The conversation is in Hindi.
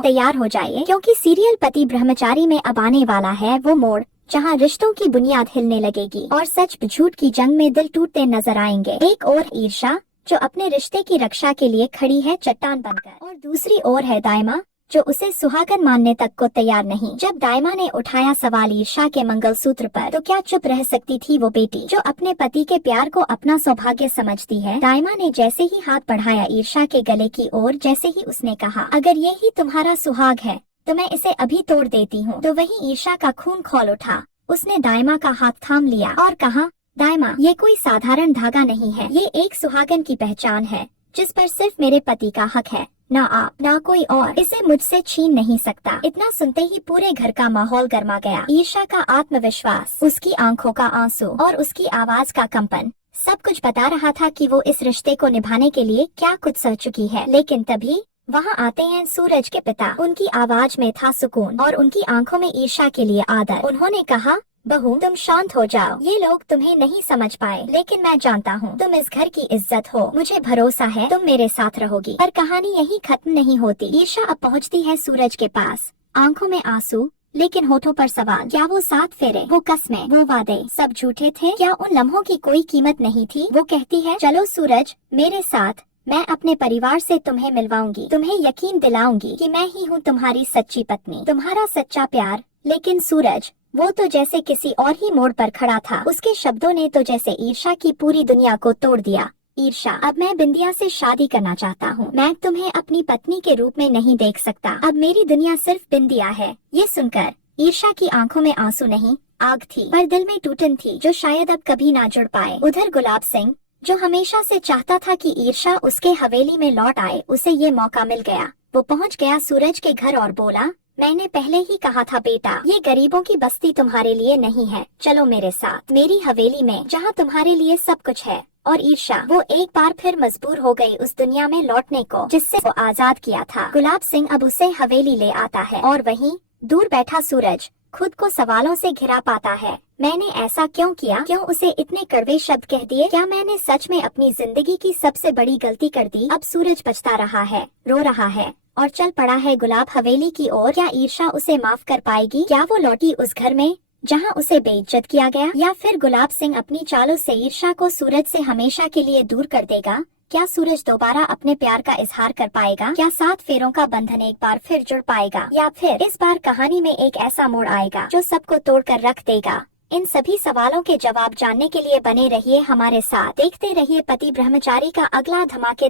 तो तैयार हो जाइए, क्योंकि सीरियल पति ब्रह्मचारी में अब आने वाला है वो मोड़ जहां रिश्तों की बुनियाद हिलने लगेगी और सच झूठ की जंग में दिल टूटते नजर आएंगे। एक और ईर्षा जो अपने रिश्ते की रक्षा के लिए खड़ी है चट्टान बनकर, और दूसरी ओर है दाइमा जो उसे सुहागन मानने तक को तैयार नहीं। जब दाइमा ने उठाया सवाल ईर्षा के मंगलसूत्र पर, तो क्या चुप रह सकती थी वो बेटी जो अपने पति के प्यार को अपना सौभाग्य समझती है। दाइमा ने जैसे ही हाथ बढ़ाया ईर्षा के गले की ओर, जैसे ही उसने कहा, अगर ये ही तुम्हारा सुहाग है तो मैं इसे अभी तोड़ देती हूँ, तो वही ईर्षा का खून खौल उठा। उसने दाइमा का हाथ थाम लिया और कहा, दाइमा, ये कोई साधारण धागा नहीं है, ये एक सुहागन की पहचान है जिस पर सिर्फ मेरे पति का हक है, ना आप ना कोई और इसे मुझसे छीन नहीं सकता। इतना सुनते ही पूरे घर का माहौल गर्मा गया। ईर्षा का आत्मविश्वास, उसकी आंखों का आंसू और उसकी आवाज का कंपन सब कुछ बता रहा था कि वो इस रिश्ते को निभाने के लिए क्या कुछ सह चुकी है। लेकिन तभी वहाँ आते हैं सूरज के पिता। उनकी आवाज में था सुकून और उनकी आंखों में ईर्षा के लिए आदर। उन्होंने कहा, बहू, तुम शांत हो जाओ, ये लोग तुम्हें नहीं समझ पाए, लेकिन मैं जानता हूँ तुम इस घर की इज्जत हो, मुझे भरोसा है तुम मेरे साथ रहोगी। पर कहानी यही खत्म नहीं होती। ईर्षा अब पहुँचती है सूरज के पास, आंखों में आंसू लेकिन होठों पर सवाल। क्या वो 7 फेरे, वो कस्में, वो वादे सब झूठे थे? क्या उन लम्हों की कोई कीमत नहीं थी? वो कहती है, चलो सूरज मेरे साथ, मैं अपने परिवार से तुम्हें मिलवाऊंगी, तुम्हें यकीन दिलाऊंगी कि मैं ही हूँ तुम्हारी सच्ची पत्नी, तुम्हारा सच्चा प्यार। लेकिन सूरज, वो तो जैसे किसी और ही मोड़ पर खड़ा था। उसके शब्दों ने तो जैसे ईर्षा की पूरी दुनिया को तोड़ दिया। ईर्षा, अब मैं बिंदिया से शादी करना चाहता हूँ, मैं तुम्हें अपनी पत्नी के रूप में नहीं देख सकता, अब मेरी दुनिया सिर्फ बिंदिया है। ये सुनकर ईर्षा की आंखों में आंसू नहीं, आग थी, पर दिल में टूटन थी जो शायद अब कभी ना जुड़ पाए। उधर गुलाब सिंह, जो हमेशा से चाहता था कि ईर्षा उसके हवेली में लौट आए, उसे ये मौका मिल गया। वो पहुंच गया सूरज के घर और बोला, मैंने पहले ही कहा था बेटा, ये गरीबों की बस्ती तुम्हारे लिए नहीं है, चलो मेरे साथ मेरी हवेली में, जहाँ तुम्हारे लिए सब कुछ है। और ईर्षा, वो एक बार फिर मजबूर हो गई उस दुनिया में लौटने को जिससे वो आजाद किया था। गुलाब सिंह अब उसे हवेली ले आता है और वहीं दूर बैठा सूरज खुद को सवालों से घिरा पाता है। मैंने ऐसा क्यों किया? क्यों उसे इतने कड़वे शब्द कह दिए? क्या मैंने सच में अपनी जिंदगी की सबसे बड़ी गलती कर दी? अब सूरज पछता रहा है, रो रहा है और चल पड़ा है गुलाब हवेली की ओर। क्या ईर्षा उसे माफ कर पाएगी? क्या वो लौटी उस घर में जहां उसे बेइज्जत किया गया? या फिर गुलाब सिंह अपनी चालों से ईर्षा को सूरज से हमेशा के लिए दूर कर देगा? क्या सूरज दोबारा अपने प्यार का इजहार कर पाएगा? क्या 7 फेरों का बंधन एक बार फिर जुड़ पाएगा? या फिर इस बार कहानी में एक ऐसा मोड़ आएगा जो सबको तोड़ कर रख देगा? इन सभी सवालों के जवाब जानने के लिए बने रहिए हमारे साथ, देखते रहिए पति ब्रह्मचारी का अगला धमाके।